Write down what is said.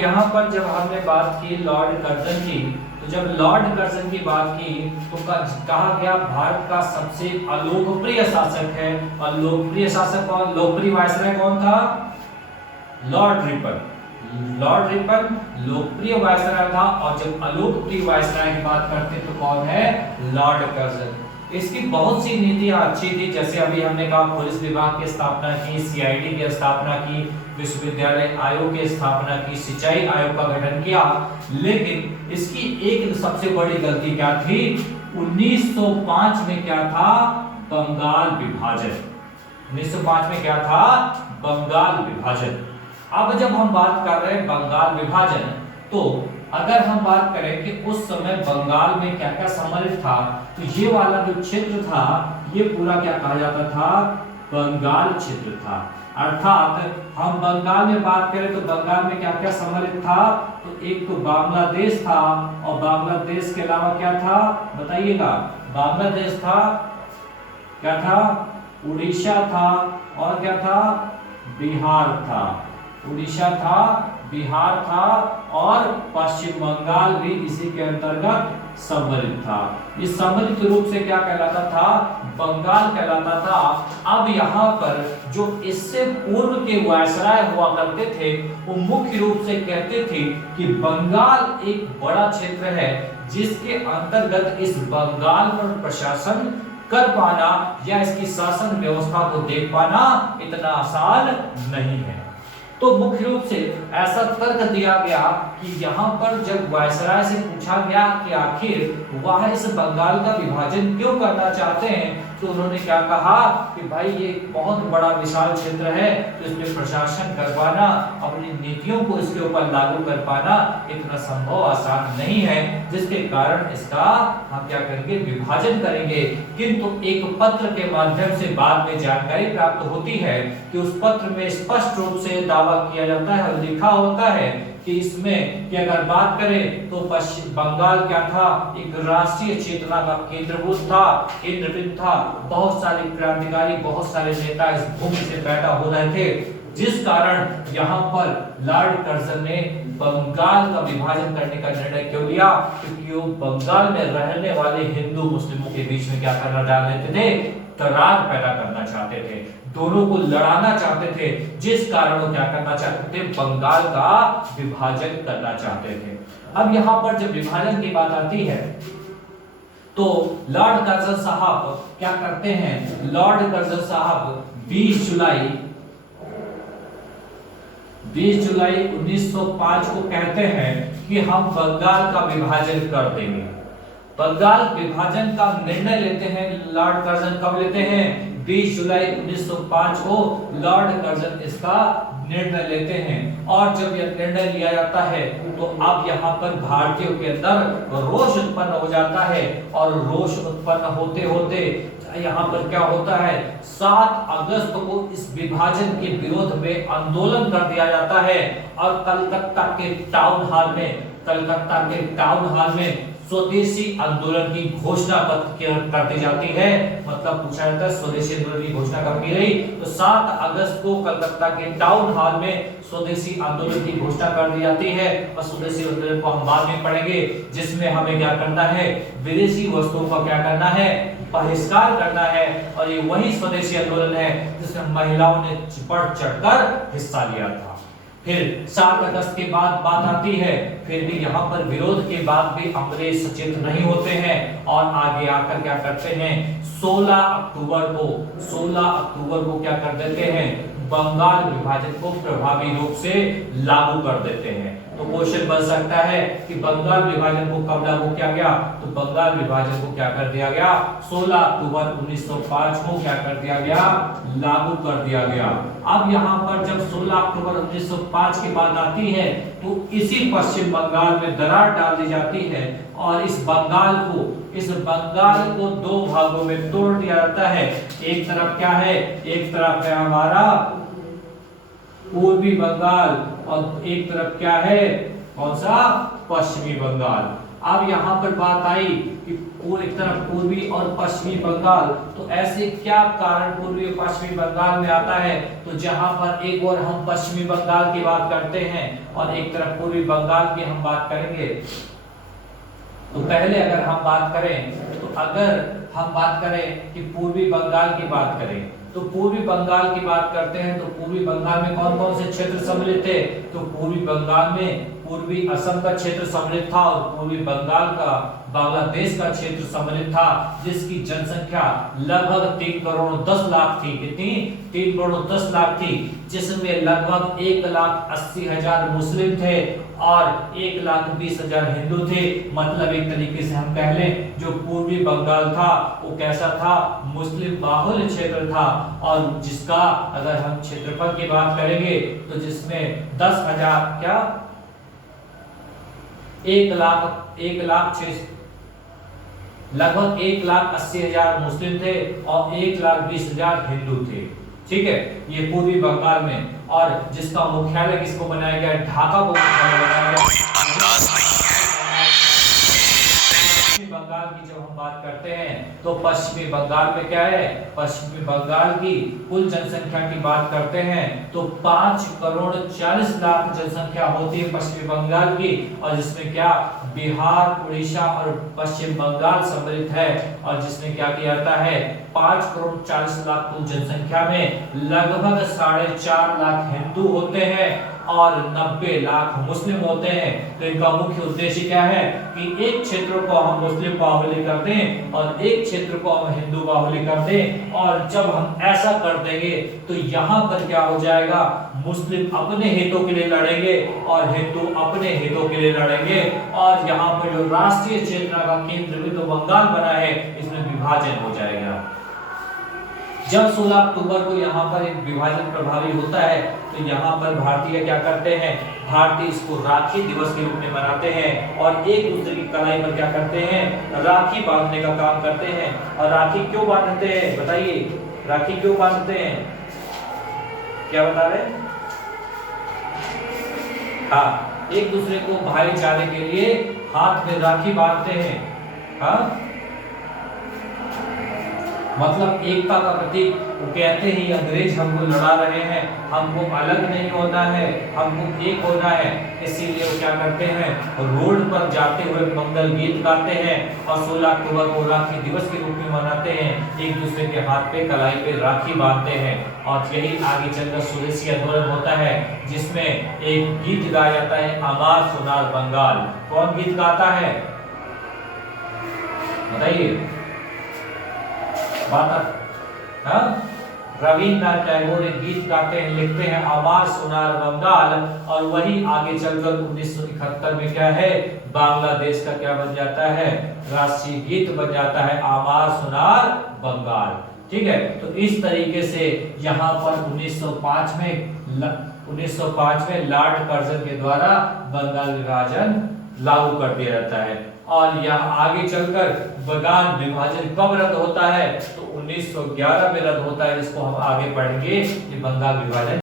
अब यहाँ पर जब हमने बात की लॉर्ड कर्जन की, तो जब लॉर्ड कर्जन की बात की तो कहा गया भारत का सबसे अलोकप्रिय शासक है। और लोकप्रिय शासक कौन, लोकप्रिय वायसराय कौन था? Lord Ripon. लॉर्ड रिपन लोकप्रिय वायसराय था। और जब अलोकप्रिय वायसराय की बात करते तो कौन है? Lord Curzon. इसकी बहुत सी नीतियां अच्छी थी, जैसे अभी हमने कहा पुलिस विभाग की स्थापना की, सीआईडी की स्थापना की, विश्वविद्यालय आयोग की स्थापना की, सिंचाई आयोग का गठन किया। लेकिन इसकी एक सबसे बड़ी गलती क्या थी? 1905 में क्या था? बंगाल विभाजन। 1905 में क्या था? बंगाल विभाजन। अब जब हम बात कर रहे हैं बंगाल विभाजन, तो अगर हम बात करें कि उस समय बंगाल में क्या क्या सम्मिलित था, तो ये वाला जो क्षेत्र था ये पूरा क्या कहा जाता था? बंगाल क्षेत्र था। अर्थात हम बंगाल में बात करें तो बंगाल में क्या क्या सम्मिलित था? तो एक तो बांग्लादेश था, और बांग्लादेश के अलावा क्या था बताइएगा? बांग्लादेश था, क्या था? उड़ीसा था, और क्या था? बिहार था। उड़ीसा था, बिहार था, और पश्चिम बंगाल भी इसी के अंतर्गत सम्मिलित था। इस सम्मिलित रूप से क्या कहलाता था? बंगाल कहलाता था। अब यहाँ पर जो इससे पूर्व के वायसराय हुआ करते थे वो मुख्य रूप से कहते थे कि बंगाल एक बड़ा क्षेत्र है जिसके अंतर्गत इस बंगाल पर प्रशासन कर पाना या इसकी शासन व्यवस्था को देख पाना इतना आसान नहीं है। तो मुख्य रूप से ऐसा तर्क दिया गया कि यहाँ पर जब वायसराय से पूछा गया कि आखिर वह इस बंगाल का विभाजन क्यों करना चाहते हैं, तो उन्होंने क्या कहा कि भाई ये बहुत बड़ा विशाल क्षेत्र है, तो इसमें प्रशासन कर पाना, अपनी नीतियों को इसके ऊपर लागू कर पाना इतना संभव आसान नहीं है, जिसके कारण इसका हम क्या करेंगे? विभाजन करेंगे। किंतु एक पत्र के माध्यम से बाद में जानकारी प्राप्त होती है कि उस पत्र में स्पष्ट रूप से दावा किया जाता है और लिखा होता है कि इसमें कि अगर बात करें तो पश्चिम बंगाल क्या था? एक राष्ट्रीय चेतना का केंद्रभूत था, केंद्रबिंदु था। बहुत सारे क्रांतिकारी, बहुत सारे नेता इस भूमि से पैदा हो रहे थे, जिस कारण यहाँ पर लॉर्ड कर्जन ने बंगाल का विभाजन करने का निर्णय क्यों लिया? क्योंकि वो बंगाल में रहने वाले हिंदू मुस्लिमों के बीच में क्या करना डाल देते थे? दरार पैदा करना चाहते थे, दोनों को लड़ाना चाहते थे, जिस कारण वो क्या करना चाहते थे? बंगाल का विभाजन करना चाहते थे। अब यहाँ पर जब विभाजन की बात आती है तो लॉर्ड कर्जन साहब क्या करते हैं? लॉर्ड कर्जन साहब 20 जुलाई 1905 को कहते हैं कि हम बंगाल का विभाजन कर देंगे। बंगाल विभाजन का निर्णय लेते हैं लॉर्ड कर्जन। कब लेते हैं? 20 जुलाई 1905 को लॉर्ड कर्जन इसका निर्णय लेते हैं। और जब यह निर्णय लिया जाता है तो अब यहाँ पर भारतीयों के अंदर रोष उत्पन्न हो जाता है, और रोष उत्पन्न होते होते यहाँ पर क्या होता है? 7 अगस्त को इस विभाजन के विरोध में आंदोलन कर दिया जाता है, और कलकत्ता के टाउन हॉल में स्वदेशी आंदोलन की घोषणा कर दी जाती है। मतलब पूछा जाता है स्वदेशी आंदोलन की घोषणा कब की गई? तो 7 अगस्त को कलकत्ता के टाउन हॉल में स्वदेशी आंदोलन की घोषणा कर दी जाती है। और स्वदेशी आंदोलन को हम बाद में पढ़ेंगे, जिसमें हमें क्या करना है? विदेशी वस्तुओं का क्या करना है? बहिष्कार करना है। और ये वही स्वदेशी आंदोलन है जिसमें महिलाओं ने बढ़ चढ़कर हिस्सा लिया था। फिर 7 अगस्त के बाद बात आती है, फिर भी यहाँ पर विरोध के बाद भी अंग्रेज सचेत नहीं होते हैं, और आगे आकर क्या करते हैं? 16 अक्टूबर को क्या कर देते हैं? बंगाल विभाजन को प्रभावी रूप से लागू कर देते हैं। तो क्वेश्चन बन सकता है कि बंगाल विभाजन को कब लागू किया गया? तो बंगाल विभाजन को क्या कर दिया गया? 16 अक्टूबर 1905 को क्या कर दिया गया? लागू कर दिया गया। अब यहाँ पर जब 16 अक्टूबर 1905 की बात आती है तो इसी पश्चिम बंगाल में दरार डाल दी जाती है, और इस बंगाल को 2 भागों में तोड़ दिया जाता है। एक तरफ क्या है? एक तरफ है हमारा पूर्वी बंगाल, और एक तरफ क्या है? कौन सा? पश्चिमी बंगाल। अब यहाँ पर बात आई कि एक तरफ पूर्वी और पश्चिमी बंगाल, तो ऐसे क्या कारण पूर्वी और पश्चिमी बंगाल में आता है? तो जहां पर एक और हम पश्चिमी बंगाल की बात करते हैं और एक तरफ पूर्वी बंगाल की हम बात करेंगे। तो पहले अगर हम बात करें, तो अगर हम बात करें कि पूर्वी बंगाल की बात करें, तो पूर्वी बंगाल की बात करते हैं तो पूर्वी बंगाल में कौन कौन से क्षेत्र सम्मिलित थे? तो पूर्वी बंगाल में पूर्वी असम का क्षेत्र सम्मिलित था और पूर्वी बंगाल का बांग्लादेश का क्षेत्र सम्मिलित था, जिसकी जनसंख्या लगभग 3 करोड़ 10 लाख थी। कितनी? 3 करोड़ 10 लाख थी, जिसमें लगभग 1,80,000 मुस्लिम थे और 1,20,000 हिंदू थे। मतलब एक तरीके से हम कह लें जो पूर्वी बंगाल था वो कैसा था? मुस्लिम बाहुल्य क्षेत्र था, और जिसका अगर हम क्षेत्रफल की बात करेंगे तो जिसमें 10,000 क्या 1,06,000 लगभग 1,80,000 मुस्लिम थे और 1,20,000 हिंदू थे। ठीक है, ये पूर्वी बंगाल में, और जिसका मुख्यालय किसको बनाया गया? ढाका को मुख्यालय बनाया गया। कोई अंदाज नहीं है। पश्चिमी बंगाल की जब हम बात करते हैं तो पश्चिमी बंगाल में क्या है? पश्चिमी बंगाल की कुल जनसंख्या की बात करते हैं तो 5 करोड़ 40 लाख जनसंख्या होती है पश्चिमी बंगाल की, और जिसमें क्या बिहार, उड़ीसा और पश्चिम बंगाल सम्मिलित है, और जिसमें क्या किया जाता है 5 करोड़ 40 लाख कुल जनसंख्या में लगभग 4.5 लाख हिंदू होते हैं और 90 लाख मुस्लिम होते हैं। तो इनका मुख्य उद्देश्य क्या है कि एक क्षेत्र को हम मुस्लिम बाहुल्य कर दें और एक क्षेत्र को हम हिंदू बाहुल्य कर दें, और जब हम ऐसा कर देंगे तो यहाँ पर क्या हो जाएगा? मुस्लिम अपने हितों के लिए लड़ेंगे और हिंदू अपने हितों के लिए लड़ेंगे, और यहाँ पर जो राष्ट्रीय चेतना का केंद्र बिंदु बंगाल बना है इसमें विभाजन हो जाएगा। जब 16 अक्टूबर को यहाँ पर एक विभाजन प्रभावी होता है तो यहाँ पर भारतीय क्या करते हैं? भारतीय इसको राखी दिवस के रूप में मनाते हैं और एक दूसरे की कलाई पर क्या करते हैं? राखी बांधने का काम करते हैं। और राखी क्यों बांधते हैं? बताइए, राखी क्यों बांधते हैं? क्या बता रहे? हाँ, एक दूसरे को भाईचारे के लिए हाथ में राखी बांधते हैं। हाँ, मतलब एकता का प्रतीक। वो कहते हैं अंग्रेज हमको लड़ा रहे हैं, हमको अलग नहीं होना है, हमको एक होना है। इसीलिए वो क्या करते हैं? रोड पर जाते हुए मंगल गीत गाते हैं और 16 अक्टूबर को राखी दिवस के रूप में मनाते हैं। एक दूसरे के हाथ पे कलाई पे राखी बांधते हैं, और यही आगे चलकर स्वदेशी आंदोलन होता है, जिसमें एक गीत गाया जाता है, अमार सुनार बंगाल। कौन गीत गाता है? बताइए। रविन्द्रनाथ टैगोर एक गीत गाते हैं, लिखते हैं अमार सुनार बंगाल, और वही आगे चलकर 1971 में क्या है? बांग्लादेश का क्या बन जाता है? राष्ट्रीय गीत बन जाता है, अमार सुनार बंगाल। ठीक है, तो इस तरीके से यहाँ पर 1905 में लॉर्ड कर्जन के द्वारा बंगाल विभाजन लागू कर दिया जाता है। और यह आगे चलकर बंगाल विभाजन कब रद्द होता है? तो 1911 में रद्द होता है, जिसको हम आगे पढ़ेंगे कि बंगाल विभाजन